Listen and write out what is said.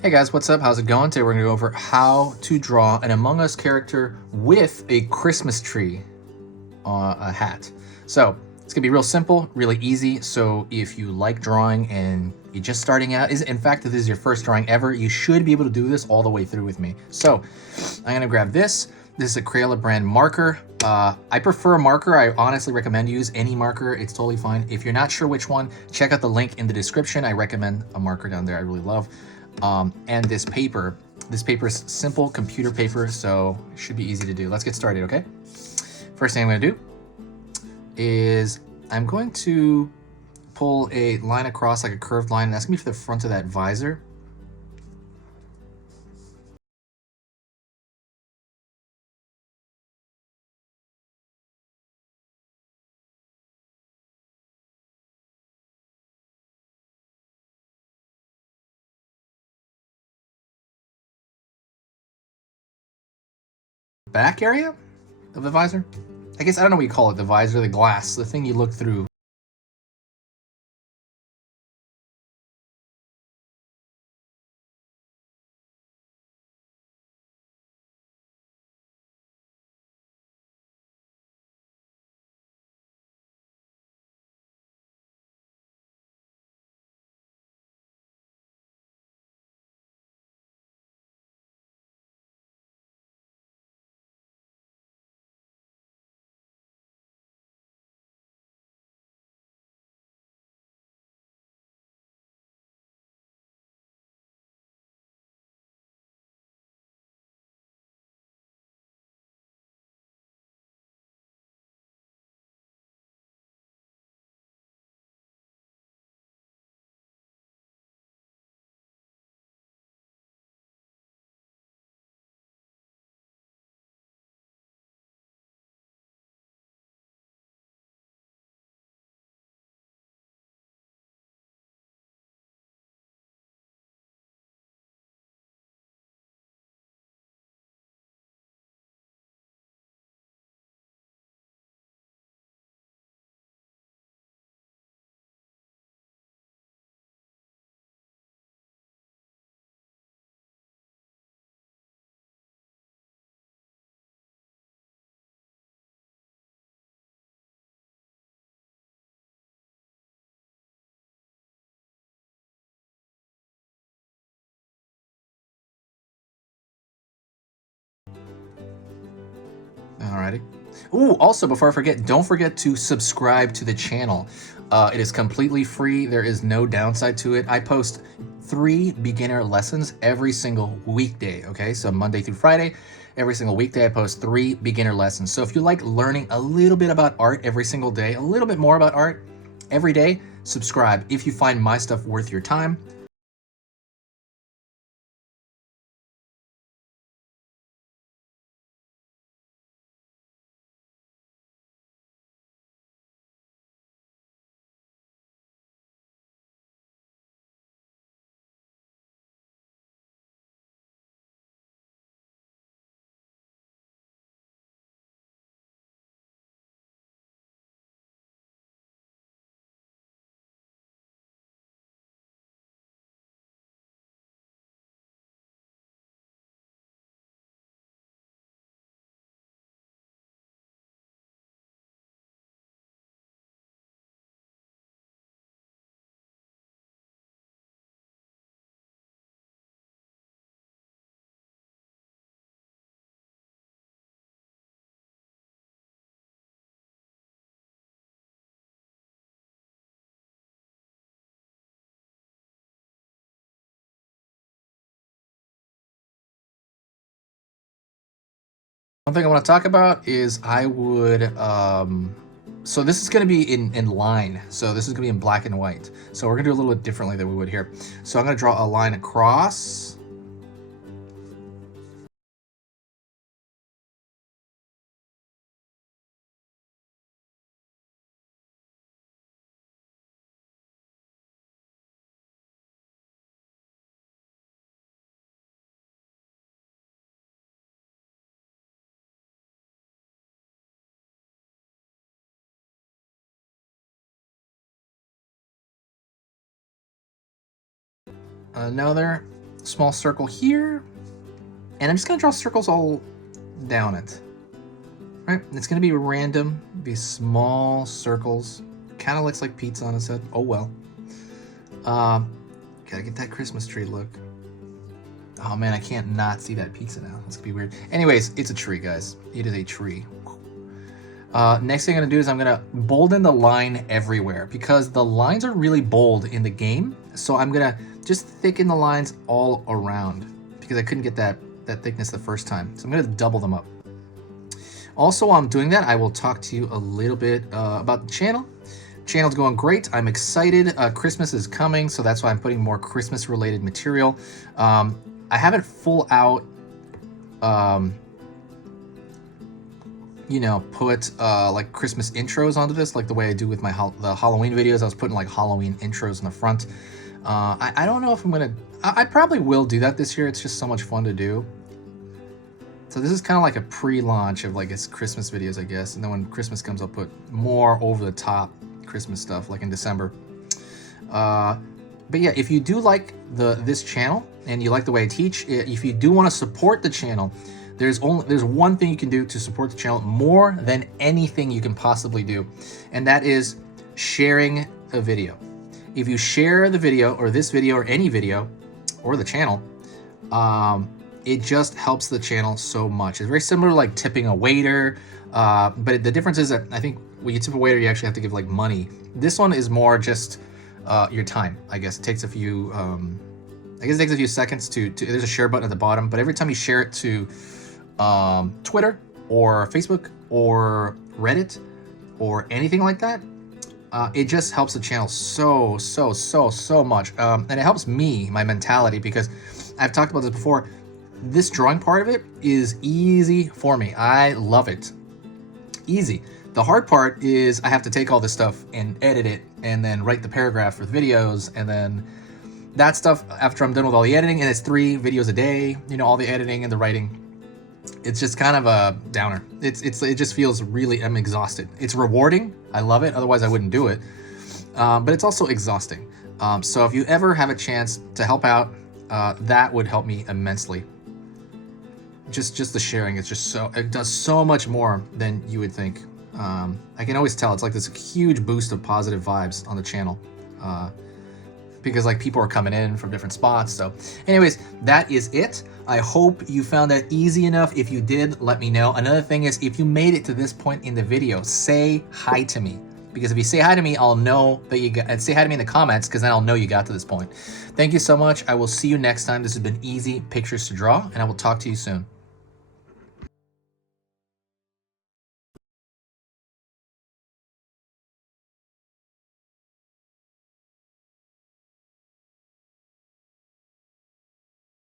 Hey guys, what's up? How's it going? Today we're going to go over how to draw an Among Us character with a Christmas tree on a hat. So it's going to be real simple, really easy. So if you like drawing and you're just starting out, in fact, if this is your first drawing ever, you should be able to do this all the way through with me. So I'm going to grab this. This is a Crayola brand marker. I prefer a marker. I honestly recommend use any marker. It's totally fine. If you're not sure which one, check out the link in the description. I recommend a marker down there. I really love. And this paper. This paper is simple computer paper, so it should be easy to do. Let's get started, okay? First thing I'm going to do is I'm going to pull a line across, like a curved line. That's going to be for the front of that visor. Back area of the visor? I guess I don't know what you call it, the visor, the glass, the thing you look through. Alrighty. Ooh, also, before I forget, don't forget to subscribe to the channel. It is completely free. There is no downside to it. I post 3 beginner lessons every single weekday, okay? So Monday through Friday, every single weekday, I post 3 beginner lessons. So if you like learning a little bit about art every single day, a little bit more about art every day, subscribe if you find my stuff worth your time. One thing I want to talk about is I would, so this is going to be in line. So this is going to be in black and white. So we're going to do a little bit differently than we would here. So I'm going to draw a line across. Now there. small circle here, and I'm just gonna draw circles all down it. Right, it's gonna be random, be small circles. Kind of looks like pizza on his head. Oh well. Gotta get that Christmas tree look. Oh man, I can't not see that pizza now. That's gonna be weird. Anyways, it's a tree, guys. It is a tree. Next thing I'm gonna do is I'm gonna bolden the line everywhere because the lines are really bold in the game. So I'm gonna just thicken the lines all around because I couldn't get that thickness the first time. So I'm gonna double them up. Also, while I'm doing that, I will talk to you a little bit about the channel. Channel's going great. I'm excited. Christmas is coming, so that's why I'm putting more Christmas related material. I haven't full out, you know, put like Christmas intros onto this, like the way I do with my the Halloween videos. I was putting like Halloween intros in the front. I don't know if I'm gonna. I probably will do that this year. It's just so much fun to do. So this is kind of like a pre-launch of like its Christmas videos, I guess. And then when Christmas comes, I'll put more over the top Christmas stuff, like in December. But yeah, if you do like this channel and you like the way I teach, if you do want to support the channel, there's one thing you can do to support the channel more than anything you can possibly do, and that is sharing a video. If you share the video or this video or any video or the channel, it just helps the channel so much. It's very similar to like tipping a waiter, but the difference is that I think when you tip a waiter, you actually have to give like money. This one is more just your time. I guess it takes a few. I guess it takes a few seconds to. There's a share button at the bottom, but every time you share it to Twitter or Facebook or Reddit or anything like that, it just helps the channel so much, and it helps me, my mentality, because I've talked about this before. This drawing part of it is easy for me. I love it. Easy. The hard part is I have to take all this stuff and edit it and then write the paragraph for the videos, and then that stuff after I'm done with all the editing, and it's 3 videos a day, you know, all the editing and the writing. It's just kind of a downer. It just feels really, I'm exhausted. It's rewarding. I love it. Otherwise I wouldn't do it. But it's also exhausting. So if you ever have a chance to help out, that would help me immensely. Just the sharing, it does so much more than you would think. I can always tell it's like this huge boost of positive vibes on the channel, because like people are coming in from different spots. So anyways, that is it. I hope you found that easy enough. If you did, let me know. Another thing is, if you made it to this point in the video, say hi to me, because if you say hi to me, I'll know that you got, and say hi to me in the comments, because then I'll know you got to this point. Thank you so much. I will see you next time. This has been Easy Pictures to Draw, and I will talk to you soon.